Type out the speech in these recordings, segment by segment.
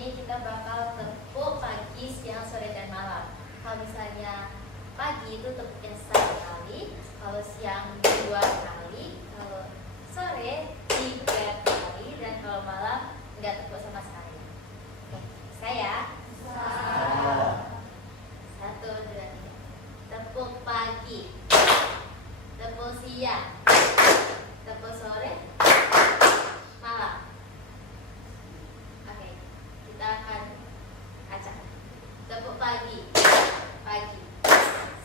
sini kita bakal tepuk pagi, siang, sore, dan malam. Kalau misalnya pagi itu tepuknya 1 kali, kalau siang 2 kali, kalau sore 3 kali, dan kalau malam nggak tepuk sama sekali. Oke, saya. 1, 2, 3. Tepuk pagi, tepuk siang, tepuk sore, malam. Oke, kita akan acak. Tepuk pagi,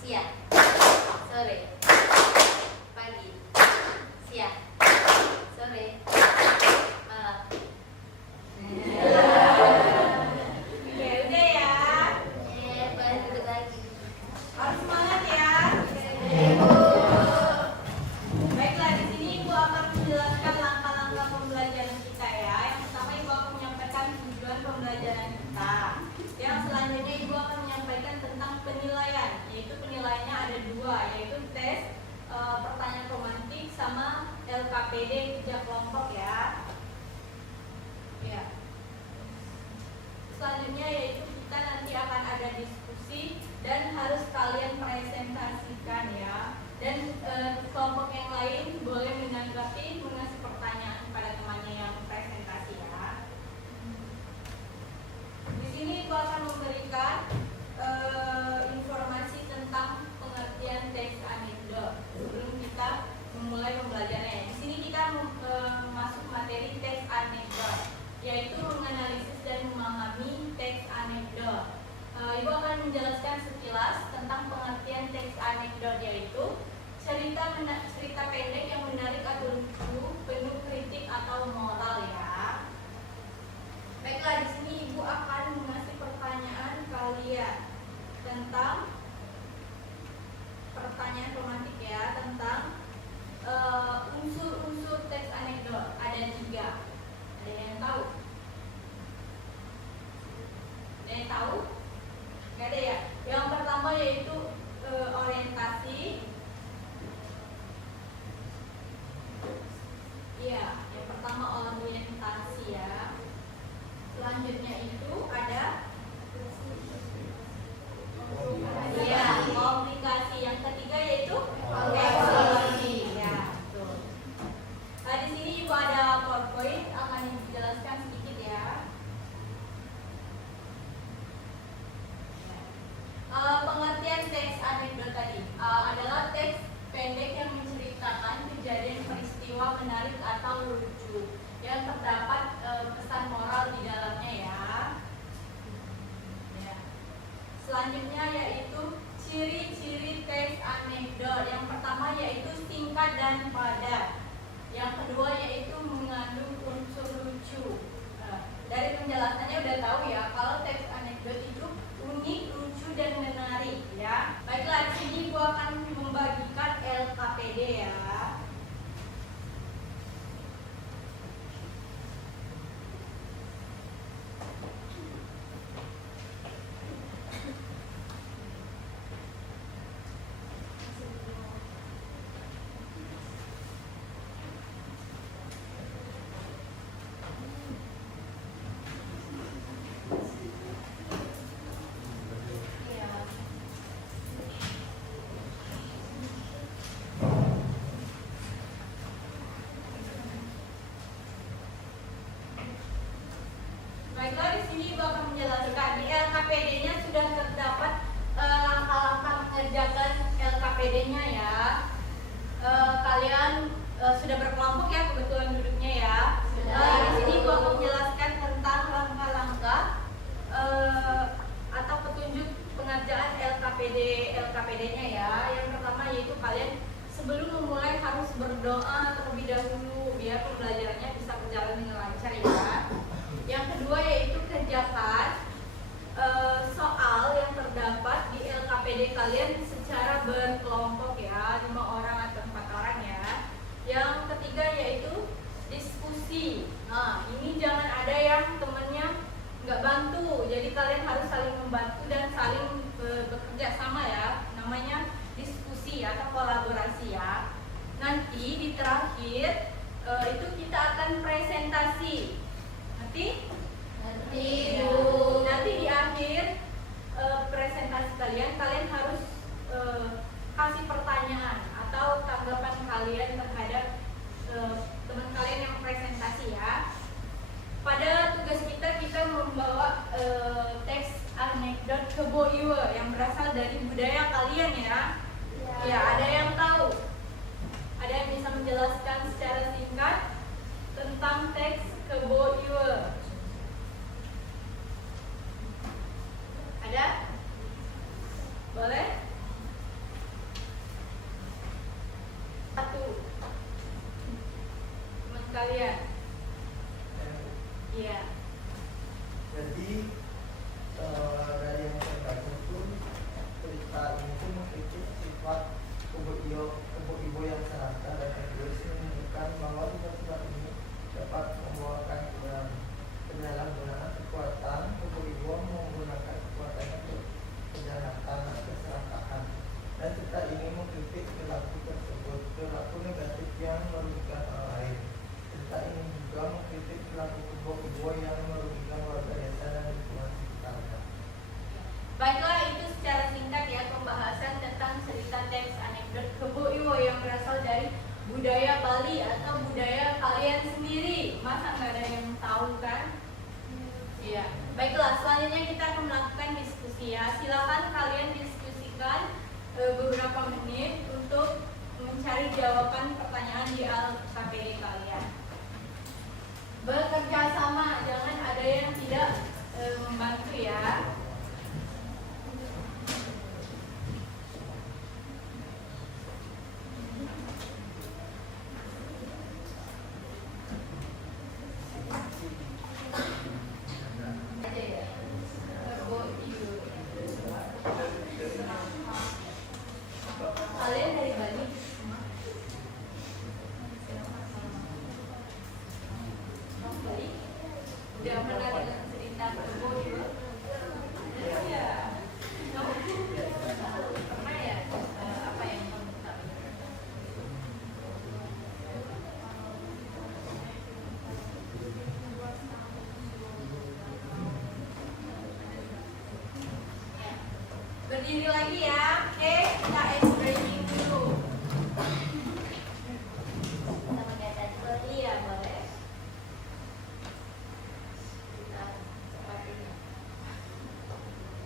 siang, sore, pagi, siang, sore, malam. Udah ya. Balik lagi. Harus semangat ya. Baiklah, di sini Ibu akan menjelaskan langkah-langkah pembelajaran kita ya. Yang pertama Ibu akan menyampaikan tujuan pembelajaran kita. Yang selanjutnya Ibu akan menyampaikan tentang penilaian, yaitu penilaiannya ada 2, yaitu tes pertanyaan romantik sama LKPD kerja kelompok ya. Ya. Selanjutnya yaitu kita nanti akan ada diskusi dan harus kalian presentasikan ya. Dan kelompok yang lain boleh menanggapi, mengasih pertanyaan kepada temannya yang presentasi ya. Di sini Ibu akan memberikan informasi tentang pengertian teks anekdot sebelum kita memulai pembelajarannya. Di sini kita masuk materi teks anekdot, yaitu menganalisis dan memahami teks anekdot. Ibu akan menjelaskan sekilas tentang pengertian teks anekdot, yaitu cerita pendek yang menarik atau lucu, penuh kritik atau moral ya. Baiklah, di sini Ibu akan mengasih pertanyaan kalian tentang pertanyaan romantik ya, tentang unsur-unsur teks anekdot. Ada 3. Ada yang tahu? Ada yang tahu? Gak ada ya? Yang pertama yaitu orientasi. Iya, yang pertama orientasi ya. Selanjutnya itu ada komunikasi. Yang ketiga yaitu ekspresi. Ya, betul. Nah, di sini Ibu ada PowerPoint, akan dijelaskan sedikit ya. Pengertian teks anekdot tadi adalah teks pendek yang menceritakan kejadian peristiwa menarik atau lucu yang terdapat pesan moral di dalamnya ya. Selanjutnya yaitu ciri-ciri teks anekdot. Yang pertama yaitu singkat dan padat. Yang kedua yaitu mengandung unsur lucu. Dari penjelasannya udah tahu ya kalau teks anekdot itu unik, lucu dan menarik ya. Baiklah, di sini Ibu akan membagikan LKPD ya. Baiklah, di sini Ibu akan menjelaskan di LKPD-nya sudah terdapat langkah-langkah mengerjakan LKPD-nya ya. Kalian sudah berkelompok ya kebetulan duduknya ya. Di sini Ibu akan menjelaskan tentang langkah-langkah atau petunjuk pengerjaan LKPD-nya ya. Yang pertama yaitu kalian sebelum memulai harus berdoa terlebih dahulu biar pembelajarannya bisa berjalan dengan lancar ya. Yang kedua yaitu kerjakan soal yang terdapat di LKPD kalian secara berkelompok ya, 5 orang atau 4 orang ya. Yang ketiga yaitu diskusi. Nah, ini jangan ada anekdot Kebo Iwe yang berasal dari budaya kalian ya? Ya, ada yang tahu? Ada yang bisa menjelaskan secara singkat tentang teks Kebo Iwe? Ada? Boleh? Satu. Teman kalian. Iya. Jadi dari yang saya baca itu cerita ini tuh memiliki sifat kebo-ibo yang serakah dan egois, menunjukkan bahwa sifat-sifat ini dapat membawakan penyalahgunaan kekuatan. Kebo-ibo menggunakan kekuatannya untuk kejahatan dan keserakahan, dan cerita ini mengkritik perilaku tersebut, perilaku negatif yang merugikan orang lain. Cerita ini juga mengkritik perilaku kebo-ibo yang merugikan warga desa dan lingkungan sekitarnya. Baiklah, itu secara singkat ya pembahasan tentang cerita teks anekdot Kebo Iwe yang berasal dari budaya Bali atau budaya kalian sendiri. Masa nggak ada yang tahu kan? Iya. Baiklah, selanjutnya kita akan melakukan diskusi ya. Silakan kalian diskusikan beberapa menit untuk mencari jawaban pertanyaan di KPD kalian. Bekerja sama, jangan ada yang tidak membantu ya. Kalian dari Bali semua? Bali? Udah pernah dengar cerita Kebo Iwe? Iya. Kamu pernah ya? Apa yang kamu tahu? Berdiri lagi ya. Oke, kita ice breaking dulu. Sama kayak tadi. Iya, boleh. Kita sepertinya.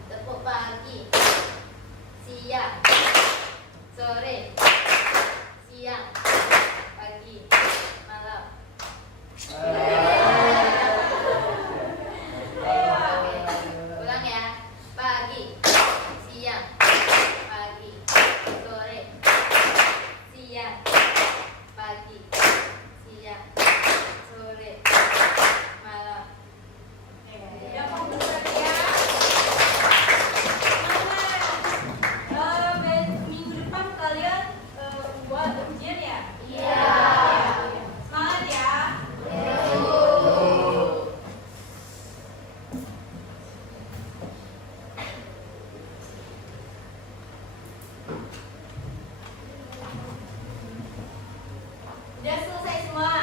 Tepuk pagi, siang, sore, siang, pagi, malam. Oke, ulang ya. Pagi, siang, pagi, sore, siang, pagi, siang, sore, malam. Udah fokus lagi ya. Minggu depan kalian buat ujian ya? Iya. Semangat ya. Udah selesai semua?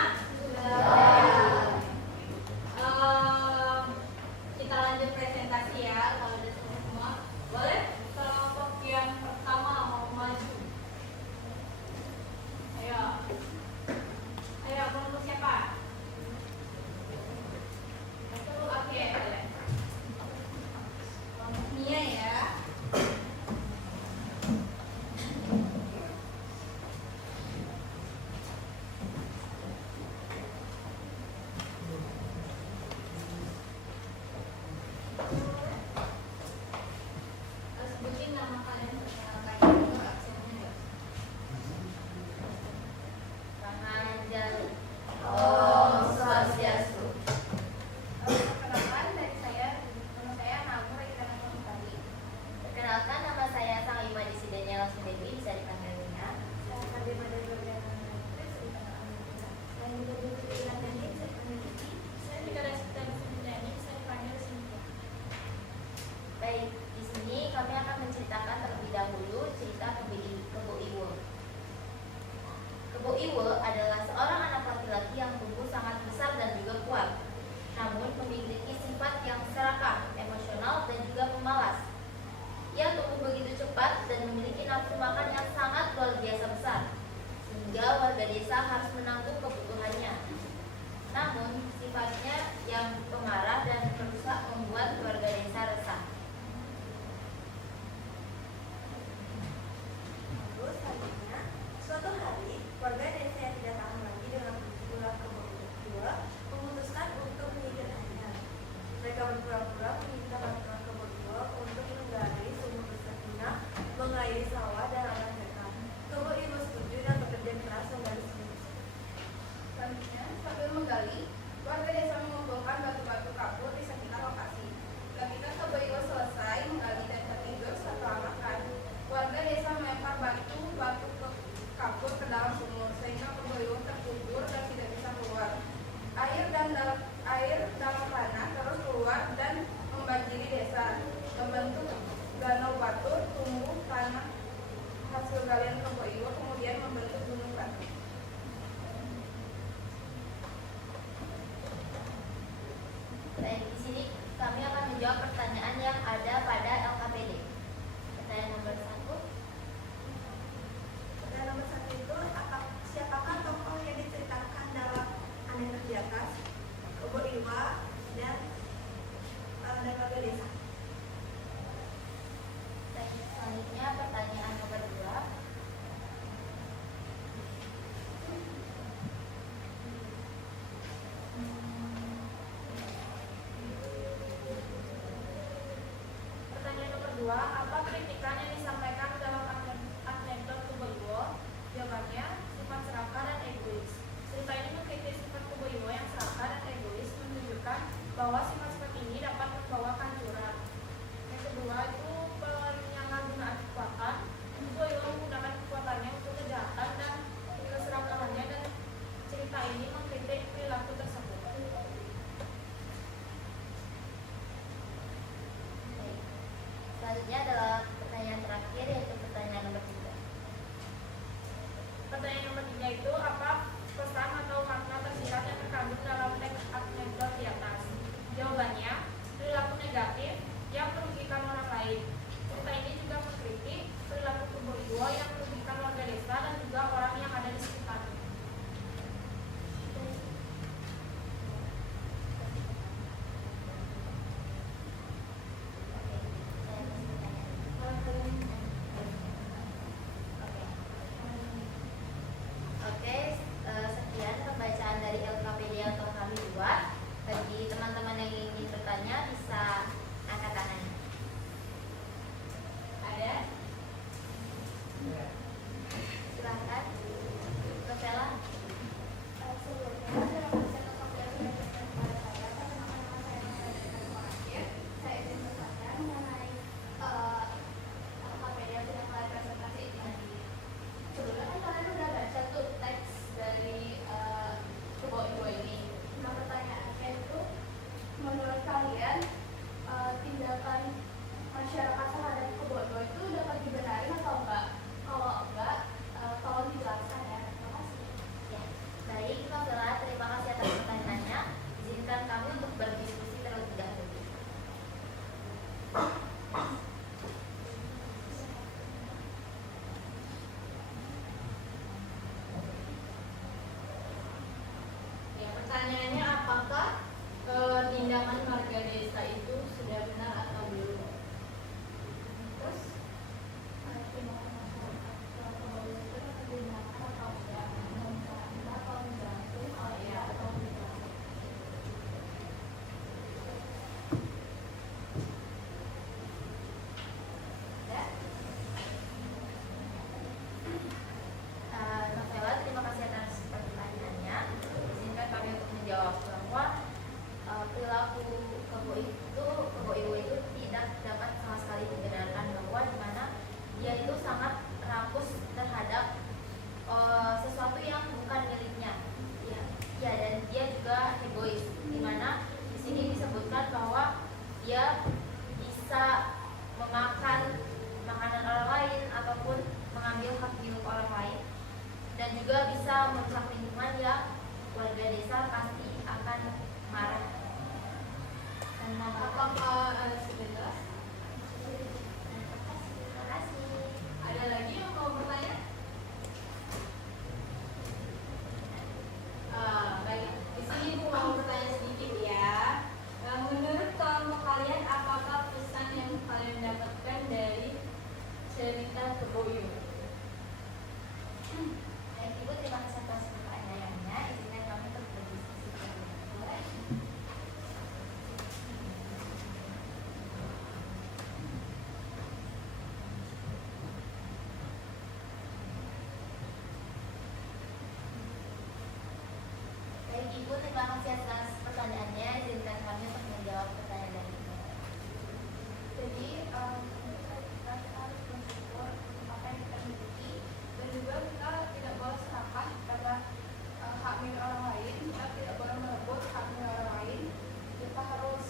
Kita lanjut presentasi ya. Kalau udah selesai semua, boleh kelompok yang pertama mau maju. Ayo, ayo kelompok siapa? Oke, boleh. Kelompok Mia ya. Sebutin nama kalian, perkenalkan dulu absennya. Panganjali. Om Swastiastu. Perkenalkan dari saya, nama saya Namur Irana Kembali. Perkenalkan, nama saya Sang Lima Desi Daniela Sudewi, bisa dipanggil Nina. Saya Kadir Madai Berliana Putri, saya dipanggil Amina. Saya juga Putri Irana Dani, saya dipanggil Kiki. Saya juga Resta Bismillani, saya dipanggil Sintia. Baik, di sini kami akan menceritakan terlebih dahulu cerita Kebo Iwe. Kebo Iwe adalah seorang anak laki-laki yang tumbuh sangat besar dan juga kuat, namun memiliki sifat yang serakah, emosional, dan juga pemalas. Ia tumbuh begitu cepat dan memiliki nafsu makan yang sangat luar biasa besar, sehingga warga desa harus menanggung kebutuhannya. Namun, sifatnya yang pemarah dan merusak membuat warga desa resah. kedua, apa kritikan yang disampaikan dalam anekdot Kubo Iwo? Jawabannya, sifat serakah dan egois. Cerita ini mengkritik sifat Kubo Iwo yang serakah dan egois, menunjukkan bahwa sifat-sifat ini dapat membawa kehancuran. Yang kedua itu penyalahgunaan kekuatan. Kubo Iwo menggunakan kekuatannya untuk kejahatan dan keserakahannya, dan cerita ini mengkritik perilaku tersebut. Baik. Selanjutnya adalah pertanyaan terakhir, yaitu pertanyaan nomor 3. Pertanyaan nomor 3 itu, apa pesan atau makna tersirat yang terkandung dalam teks anekdot di atas? Jawabannya, perilaku negatif yang merugikan orang lain. Cerita ini juga mengkritik perilaku Kubo Iwo yang merugikan warga desa dan juga orang yang ada di sekitarnya. Oke, sekian pembacaan dari LKPD yang telah kami buat. Bagi teman-teman yang ingin bertanya bisa angkat tangannya. Ada? Silahkan, Rosella. Sebelumnya, terima kasih atas waktu yang sudah diberikan kepada saya. Perkenalkan, nama saya Rosella dari Korakia. Saya ingin bertanya mengenai LKPD yang sudah kalian presentasi ini tadi. Sebelumnya kan kalian udah baca tuh teks dari Kubo Iwo ini. Nah, pertanyaannya itu, menurut kalian tindakan masyarakat terhadap Kubo Iwo itu dapat dibenarkan atau enggak? Kalau enggak, tolong dijelaskan ya. Terima kasih. Ya, baik, Rosella, terima kasih atas pertanyaannya. Izinkan kami untuk berdiskusi terlebih dahulu. Ya, pertanyaannya apakah tindakan warga desa itu sudah benar atau belum? Terus Ya. Rosella, terima kasih atas pertanyaannya. Izinkan kami untuk menjawab bahwa perilaku Kubo Iwo itu tidak dapat sama sekali dibenarkan, bahwa di mana dia itu sangat rakus terhadap sesuatu yang bukan miliknya. Ya, dan dia juga egois, di mana di sini disebutkan bahwa dia bisa memakan makanan orang lain ataupun mengambil hak milik orang lain, dan juga bisa merusak lingkungan yang warga desa pasti akan marah. Dan apakah sudah jelas? terima kasih. Ada lagi yang mau bertanya? Baik, di sini aku mau bertanya sedikit ya. Menurut kelompok kalian, apakah pesan yang kalian dapatkan dari cerita Kubo Iwo? Baik, Ibu, terima kasih atas pertanyaannya. Izinkan kami untuk berdiskusi terlebih dahulu. Baik, Ibu, terima kasih atas pertanyaannya. Izinkan kami untuk menjawab pertanyaan dari Ibu. Jadi, kita harus bersyukur apa yang kita miliki, dan juga kita tidak boleh serakah pada hak milik orang lain. Kita tidak boleh merebut hak milik orang lain. Kita harus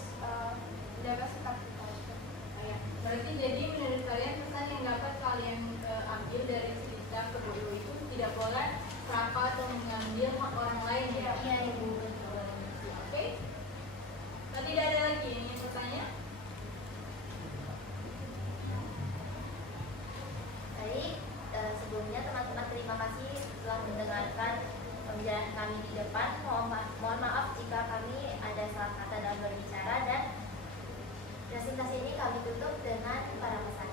menjaga sikap kita. Ya, berarti jadi menurut kalian pesan yang dapat kalian ambil dari cerita Kubo Iwo itu tidak boleh serakah atau mengambil hak orang lain ya? Iya, Ibu, betul. Oke. Tidak ada lagi yang ingin bertanya? Baik, sebelumnya teman-teman terima kasih telah mendengarkan pembicaraan kami di depan. Mohon maaf jika kami ada salah kata dalam berbicara, dan presentasi ini kami tutup dengan para pesan.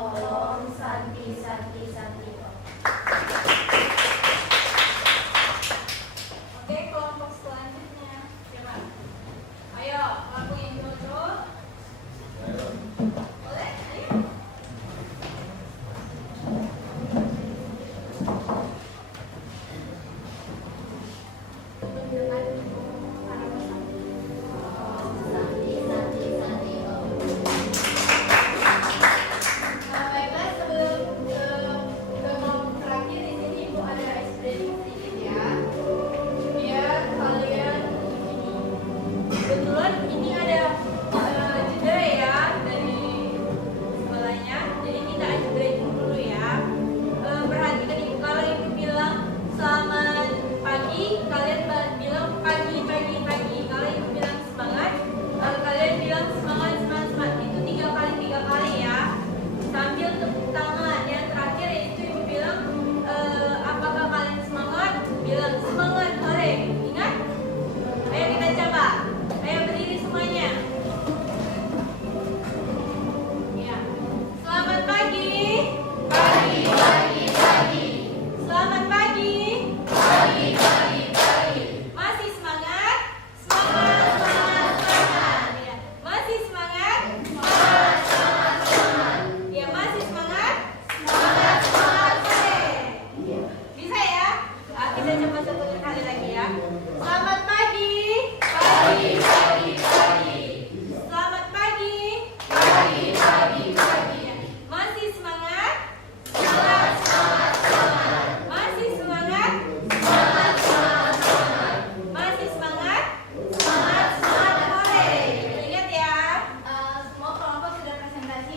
Om Santi Santi Santi Om. Oke, kelompok selanjutnya siapa? Ayo, lakuin dulu. Boleh? Ayo.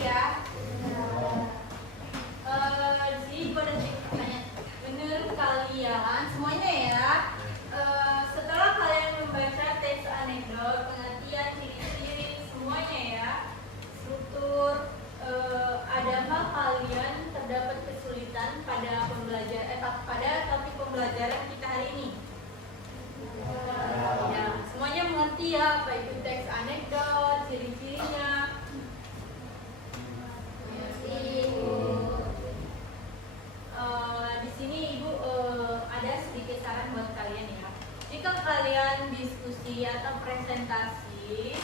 ya. Di sini ibu ada sedikit pertanyaan. Menurut kalian semuanya ya, setelah kalian membaca teks anekdot, pengertian, ciri-ciri semuanya ya, struktur, adakah kalian terdapat kesulitan pada pada topik pembelajaran kita hari ini? Ya, semuanya mengerti ya, apa itu teks anekdot, ciri-cirinya. Di sini ibu ada sedikit saran buat kalian ya. Jika kalian diskusi atau presentasi,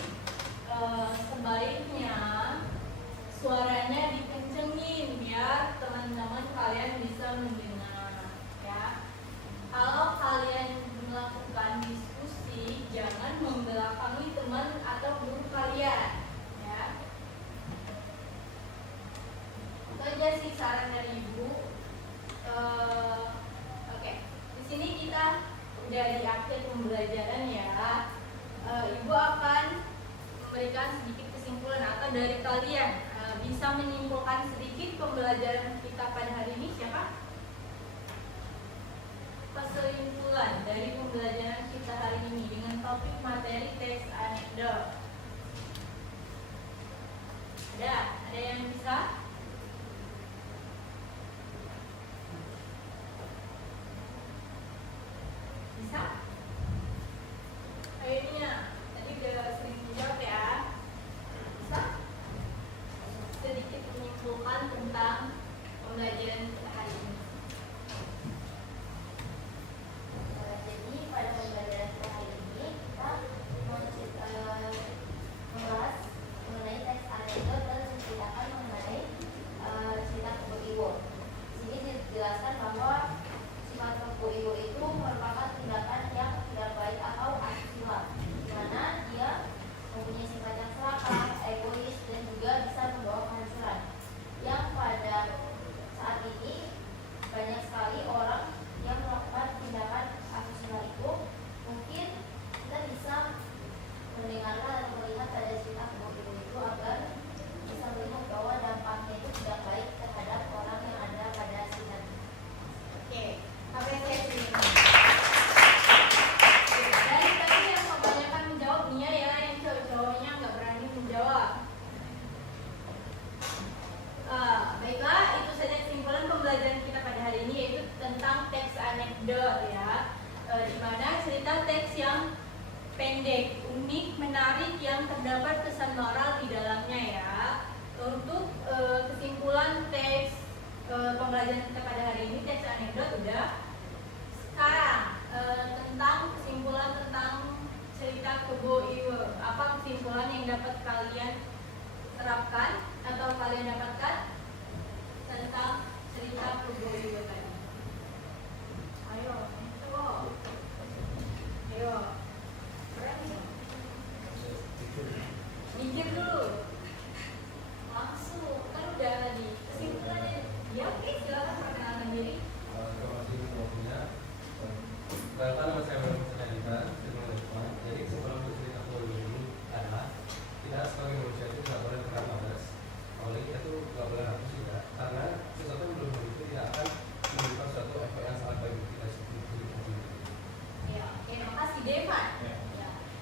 sebaiknya suaranya dikencengin biar teman-teman kalian bisa mendengar ya. Kalau kalian melakukan diskusi, jangan membelakangi teman atau guru kalian ya. Itu aja sih saran dari ibu. Oke, di sini kita udah di akhir pembelajaran ya. Ibu akan memberikan sedikit kesimpulan atau dari kalian bisa menyimpulkan sedikit pembelajaran kita pada hari ini. Siapa? Kesimpulan dari pembelajaran kita hari ini dengan topik materi teks anekdot. Ada yang bisa? Bisa? Akhirnya tadi udah sering dijawab ya. Bisa? Sedikit menyimpulkan tentang pembelajaran kita hari ini. Jadi pada pembelajaran kita hari ini kita membahas mengenai teks anekdot dan menceritakan mengenai cerita Kebo Iwo. Di sini dijelaskan bahwa sifat Kebo Iwo itu merupakan tindakan yang tidak baik atau asusila, di mana dia mempunyai sifat yang serakah, egois, dan juga bisa membawa kehancuran. Yang pada saat ini banyak sekali orang yang melakukan tindakan asusila itu. Mungkin kita bisa mendengarkan atau melihat pada cerita Kebo Iwo itu agar bisa melihat bahwa dampaknya itu tidak baik terhadap orang yang ada pada cerita. Oke, sampai saya sini. Dari tadi yang kebanyakan menjawab Nia ya, yang cowok-cowoknya nggak berani menjawab. Baiklah, itu saja kesimpulan pembelajaran kita pada hari ini, yaitu tentang teks anekdot ya, di mana cerita teks yang pendek, unik, menarik, yang terdapat pesan moral di dalamnya ya. Untuk kesimpulan teks pembelajaran kita pada hari ini, teks anekdot udah. Sekarang tentang kesimpulan tentang cerita Kebo Iwo. Apa kesimpulan yang dapat kalian terapkan atau kalian dapatkan tentang cerita Kebo Iwo tadi? Ayo, coba. Ayo. Berani. Mikir dulu. Langsung. Kan udah di kesimpulannya. Ya oke, silakan perkenalkan diri. Terima kasih waktunya. Perkenalkan nama saya Bang Sedita. Jadi sebelum bercerita Kebo Iwo ini adalah kita sebagai manusia itu nggak boleh pernah malas. Apalagi kita tuh nggak boleh rakus juga, karena sesuatu yang belum begitu tidak akan memberikan suatu efek yang sangat baik bagi kita sendiri. Ya, oke, makasih Devan.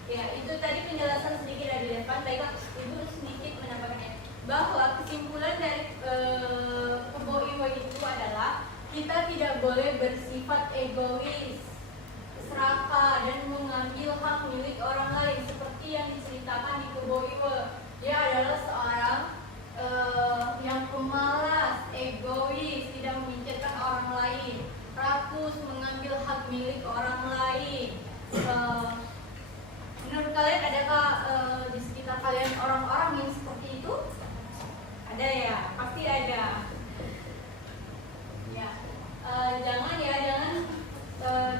Ya, itu tadi penjelasan sedikit dari Devan. Baiklah, Ibu sedikit menambahkannya bahwa kesimpulan dari Kebo Iwo itu adalah kita tidak boleh bersifat egois, serakah, dan mengambil hak milik orang lain seperti yang diceritakan di Kebo Iwo. Dia adalah seorang yang pemalas, egois, tidak memikirkan orang lain, rakus, mengambil hak milik orang lain. Menurut kalian adakah di sekitar kalian orang-orang yang seperti itu? Ada ya, pasti ada. Ya,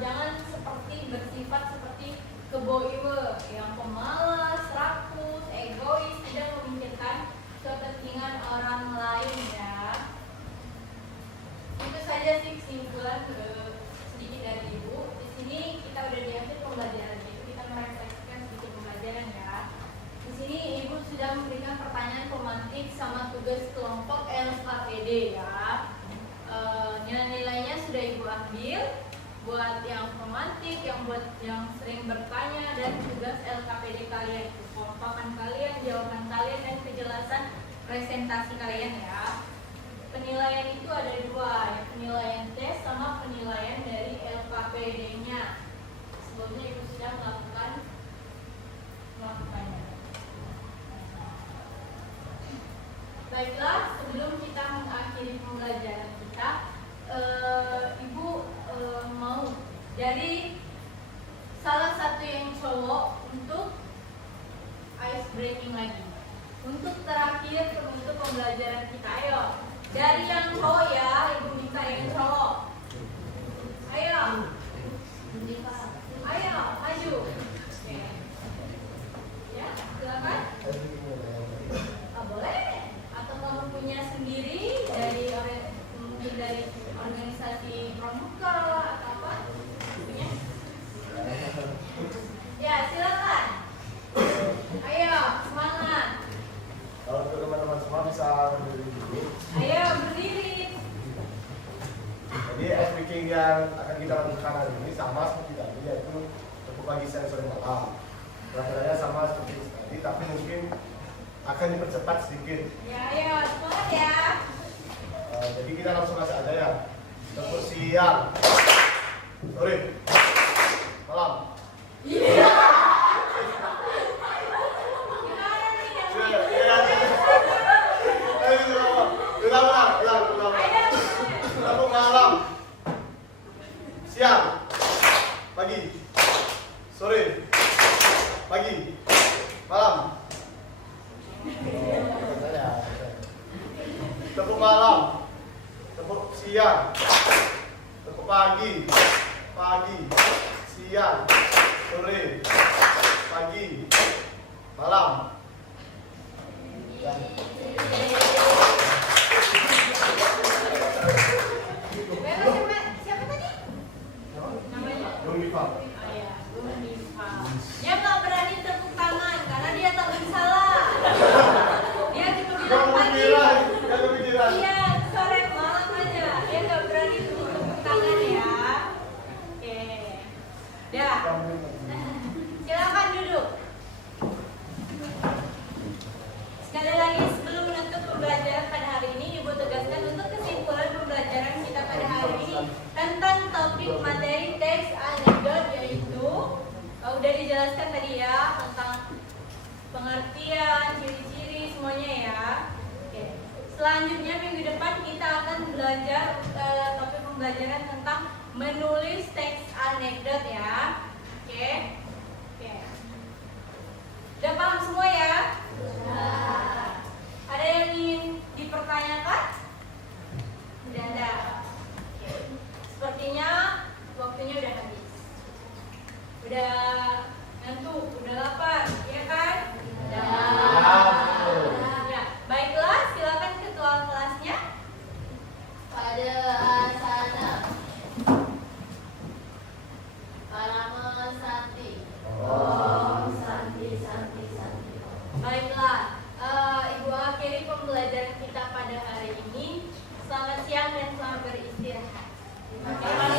jangan seperti bersifat seperti Kebo Iwo yang pemalas, rakus, egois, tidak memikirkan kepentingan orang lain ya. Itu saja sih kesimpulan sedikit dari Ibu. Di sini kita udah di akhir pembelajaran, itu kita merefleksikan sedikit pembelajaran ya. Di sini Ibu sudah memberikan pertanyaan pemantik sama tugas tugas kelompok LKPD ya. Nilai-nilainya sudah Ibu ambil buat yang pemantik, buat yang sering bertanya, dan tugas LKPD kalian, kekompakan kalian, jawaban kalian, dan kejelasan presentasi kalian ya. Penilaian itu ada dua, ya, penilaian tes sama penilaian dari LKPD-nya. Sebelumnya Ibu sudah melakukannya. Baiklah, sebelum kita mengakhiri pembelajaran kita, Ibu mau dari salah satu yang cowok untuk ice breaking lagi. Untuk terakhir penutup pembelajaran kita, ayo. Dari yang cowok ya, Ibu minta yang cowok. Ayo. Ayo, maju. Oke. Ya, silakan. Boleh. Atau kamu punya sendiri mungkin dari organisasi pramuka atau apa? Punya? Ya, silakan. Ayo, semangat. Kalau untuk teman-teman semua bisa berdiri dulu. Ayo, berdiri. Jadi ice breaking yang akan kita lakukan hari ini sama seperti tadi, yaitu tepuk pagi, siang, sore, malam. Rasanya sama seperti tadi, tapi mungkin akan dipercepat sedikit. Ya, ayo, semangat ya. Jadi kita langsung kasih aja ya. Tepuk siang, sore, malam. Iya. Tepuk malam, siang, pagi, sore, pagi, malam. Tepuk malam, tepuk siang, tepuk pagi, siang, sore, pagi, malam. Siapa tadi? Namanya? Bunifa. Oh ya, Bunifa. Dia nggak berani tepuk tangan karena dia takut salah. Dia cuma bilang pagi. Iya, sore malam aja. Dia nggak berani tepuk tangan ya. Oke. Dah. Silakan duduk. Sekali lagi sebelum menutup pembelajaran pada hari ini, Ibu tegaskan untuk kesimpulan pembelajaran kita pada hari ini tentang topik materi teks anekdot, yaitu udah dijelaskan tadi ya tentang pengertian, ciri-ciri semuanya ya. Oke. Selanjutnya minggu depan kita akan belajar topik pembelajaran tentang menulis teks anekdot ya. Oke. Oke. Udah paham semua ya? Ada yang ingin dipertanyakan? Tidak ada. Sepertinya waktunya udah habis. Udah ngantuk, udah lapar, ya kan? Ya, baiklah, silakan ketua kelasnya. Pada asana Parama Santi. Santi. Baiklah, Ibu akhiri pembelajaran kita pada hari ini. Selamat siang dan selamat beristirahat. Terima kasih.